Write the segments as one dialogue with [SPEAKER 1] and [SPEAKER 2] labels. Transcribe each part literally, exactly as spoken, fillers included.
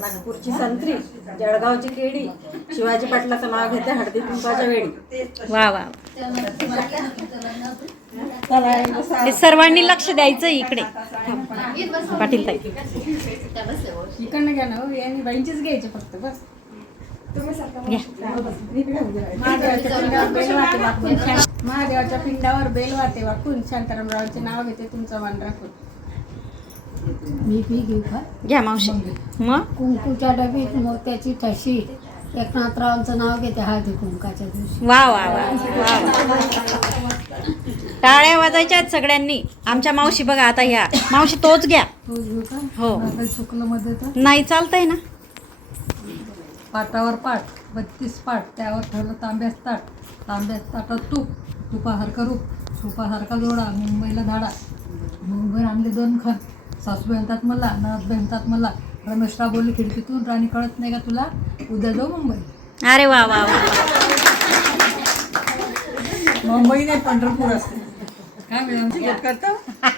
[SPEAKER 1] नागपूरची संत्री, जळगावची केळी, शिवाजी पाटलाचं नाव घेते हळदी कुंकाच्या वेळी.
[SPEAKER 2] वा वा, हे सर्वांनी लक्ष द्यायचं इकडे. पाटील ताई
[SPEAKER 1] इकडनं घ्या ना हो, यांनी बाईंचीच घ्यायचे फक्त बस. महादेवाच्या पिंडावर बेल वाटे वाकून शांतारामरावांचे नाव घेते तुमचा मान राखून.
[SPEAKER 3] मी पी घेऊ का?
[SPEAKER 2] घ्या मावशी. मग
[SPEAKER 3] कुंकूच्या डबीत मोत्याची ठशी, एकनाथरावांचं नाव घेते हळदी कुंकाच्या दिवशी.
[SPEAKER 2] वा वा वा वा, टाळ्या वाजायच्या आहेत सगळ्यांनी. आमच्या मावशी बघा आता, ह्या मावशी तोच घ्या.
[SPEAKER 3] तो घेऊ का?
[SPEAKER 2] हो.
[SPEAKER 3] काही चुकलं मध्ये तर
[SPEAKER 2] नाही चालतंय ना.
[SPEAKER 3] पाटावर पाट, बत्तीस पाट, त्यावर ठरलं तांब्यास ताट, तांब्यास ताटात तूप, तुपासारखा रूप, तुपासारखा जोडा, मुंबईला धाडा, मुंबईवर आणले दोन खण, सासूबाई म्हणतात मला, नळदबाई म्हणतात मला, रमेशराव बोलले खिडकीतून, राणी कळत नाही का तुला, उद्या जाऊ मुंबई.
[SPEAKER 2] अरे वा वा वा,
[SPEAKER 3] मुंबई नाही पंढरपूर असते. काय मॅडम करता?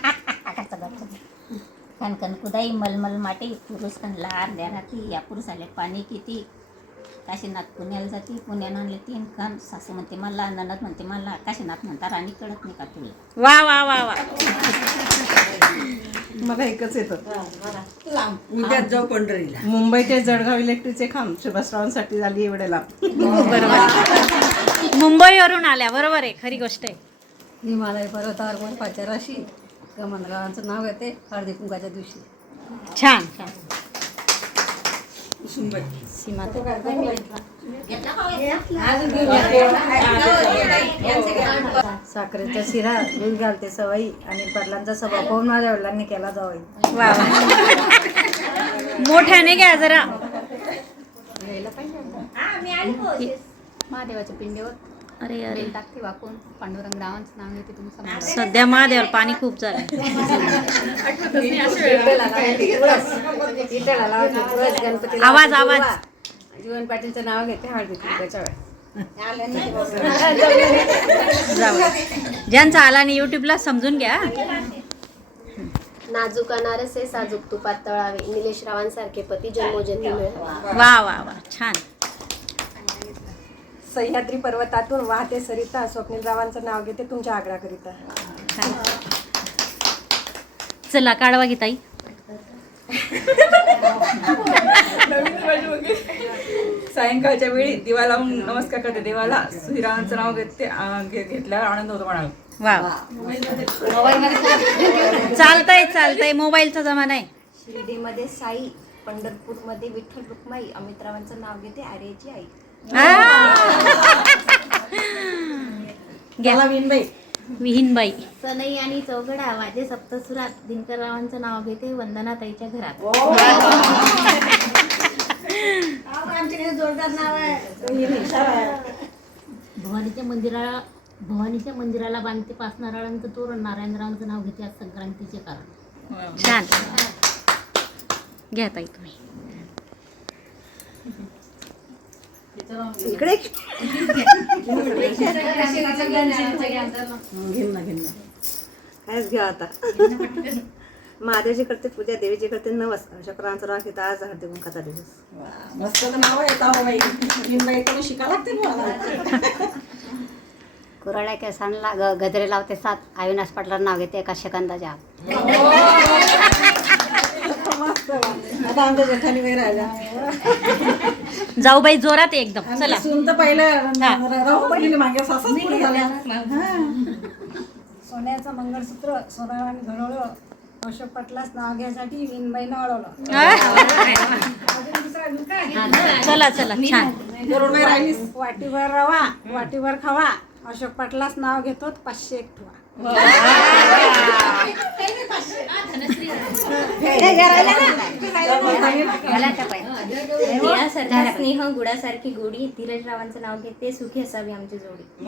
[SPEAKER 4] कणकण कुदाई मलमल माटी, पुरुष कणला अर्ध्या राती, या पुरुषाले पाणी किती, काशीनाथ पुण्याला जाती, पुण्यानं आणले तीन खण, सासू म्हणते मला, ननद म्हणते मला, काशीनाथ म्हणता राणी कळत नाही का तुला.
[SPEAKER 2] वा वा वा वा.
[SPEAKER 1] मला एकच येतं, उद्याच जाऊ पंढरीला. मुंबईचे जळगाव इलेक्ट्रिकचे खांब सुभाषरावांसाठी झाली एवढे लांब.
[SPEAKER 2] बरोबर, मुंबईवरून आल्या, बरोबर आहे, खरी गोष्ट आहे.
[SPEAKER 3] हिमालय पर्वतावर कोण पाचाराशी, गमनगावांचं नाव येते हळदी कुंकाच्या दिवशी.
[SPEAKER 2] छान छान. सीमा
[SPEAKER 1] साखरेचा शिरा दूध घालते सवयी, आणि पाटलांचा स्वभाव पाहून माझ्या वडिलांनी केला जावई.
[SPEAKER 2] वा वा, मोठ्याने घ्या जरा.
[SPEAKER 4] महादेवाच्या पिंडीवर
[SPEAKER 2] अरे अरे,
[SPEAKER 4] बेल टाकते वाकून, पांडुरंग रावांचं नाव घेते तुमचं.
[SPEAKER 2] सध्या महादेवाला पाणी खूप झालं. आवाज आवाज.
[SPEAKER 1] जीवन पाटीलचं नाव घेते हळदी कुंकाच्या वेळी.
[SPEAKER 2] जाऊ, ज्यांचा आला नाही युट्यूबला समजून घ्या.
[SPEAKER 5] नाजूक अनारसे साजूक तुपात तळावे, निलेश रावांसारखे पती जन्मोजन्मी मिळावे.
[SPEAKER 2] वा वा वा, छान.
[SPEAKER 1] सह्याद्री पर्वतातून वाहते सरिता, स्वप्नीलरावांचं नाव घेते तुमच्या आग्राकरिता.
[SPEAKER 2] छान. चला काढवा की ताई.
[SPEAKER 6] सायंकाळच्या वेळी दिवा लावून नमस्कार करते देवाला, श्रीरामांचं नाव घेते, अं, घे- घेतल्यावर आनंद होतो म्हणाल.
[SPEAKER 2] वा, चालतंय चालतंय, मोबाईलचा जमाना आहे.
[SPEAKER 5] शिर्डीमध्ये साई, पंढरपूरमध्ये विठ्ठल रुक्माई, अमितरावांचं नाव घेते आर्याची आई.
[SPEAKER 2] घ्या
[SPEAKER 1] विनबाई.
[SPEAKER 2] विहीनबाई.
[SPEAKER 4] सनई आणि चौघडा वाजे सप्तसुरात, दिनकररावांचं नाव घेते वंदना ताईच्या घरात.
[SPEAKER 3] जोरदार नाव आहे.
[SPEAKER 4] भवानीच्या मंदिराला भवानीच्या मंदिराला बांधते पाच नारळांचं तोरण, नारायणरावांचं नाव घेते आज संक्रांतीचे कारण.
[SPEAKER 2] छान. घ्या ताई तुम्ही.
[SPEAKER 1] इकडे घेऊन ना घेऊन कायच घ्या आता. महादेवजी करते पूजा, देवीची करते नवस, शुक्रांचं नाव घेतं आज हळदी कुंकाचा दिवस. मस्त नाव आहे. शिका लागते.
[SPEAKER 4] कुराळ्या केसांना ग गजरे लावते सात, अविनाश पाटला नाव घेते एका सेकंदाच्या आत.
[SPEAKER 1] आता आमच्या जेठानी वगैरे राहिला.
[SPEAKER 2] जाऊ बाई जोरात आहे एकदम. चला.
[SPEAKER 1] सुन तर पहिलं राहू पडली मागे सासच पुढे झाल्या.
[SPEAKER 3] सोन्याचं मंगळसूत्र सोनाराने घडवलं, अशोक पाटलाच नाव घ्यायसाठी विनबाईनं अडवलं.
[SPEAKER 2] चला चला, छान.
[SPEAKER 1] बरोबर राहिलीस.
[SPEAKER 3] वाटीवर रवा वाटीवर खावा, अशोक पाटलाच नाव घेतो पाचशे एक ठेवा.
[SPEAKER 5] स्नेहासारखा स्नेह, गुडासारखी गोडी, धीरज रावांचं नाव घेते सुखी असावी आमची जोडी.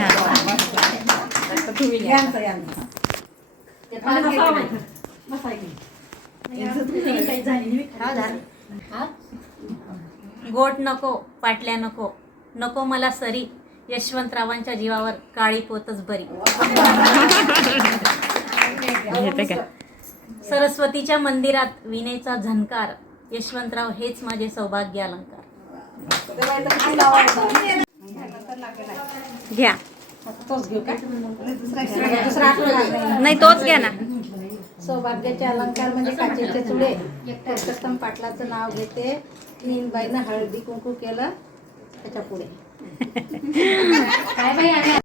[SPEAKER 2] गोट नको, पाटल्या नको, नको मला सरी, यशवंतरावांच्या जीवावर काळी पोतच बरी. सरस्वतीच्या मंदिरात विनेचा झणकार, यशवंतराव हेच माझे सौभाग्य अलंकार. घ्या.
[SPEAKER 1] तोच घेऊ का दुसरा आठवण
[SPEAKER 2] नाही तोच घ्या ना.
[SPEAKER 1] सौभाग्याचे अलंकार म्हणजे काचेचे चुडे. पुरुषोत्तम पाटलाचं नाव घेते. तीन बाईनं हळदी कुंकू केलं त्याच्या पुढे. काय बाई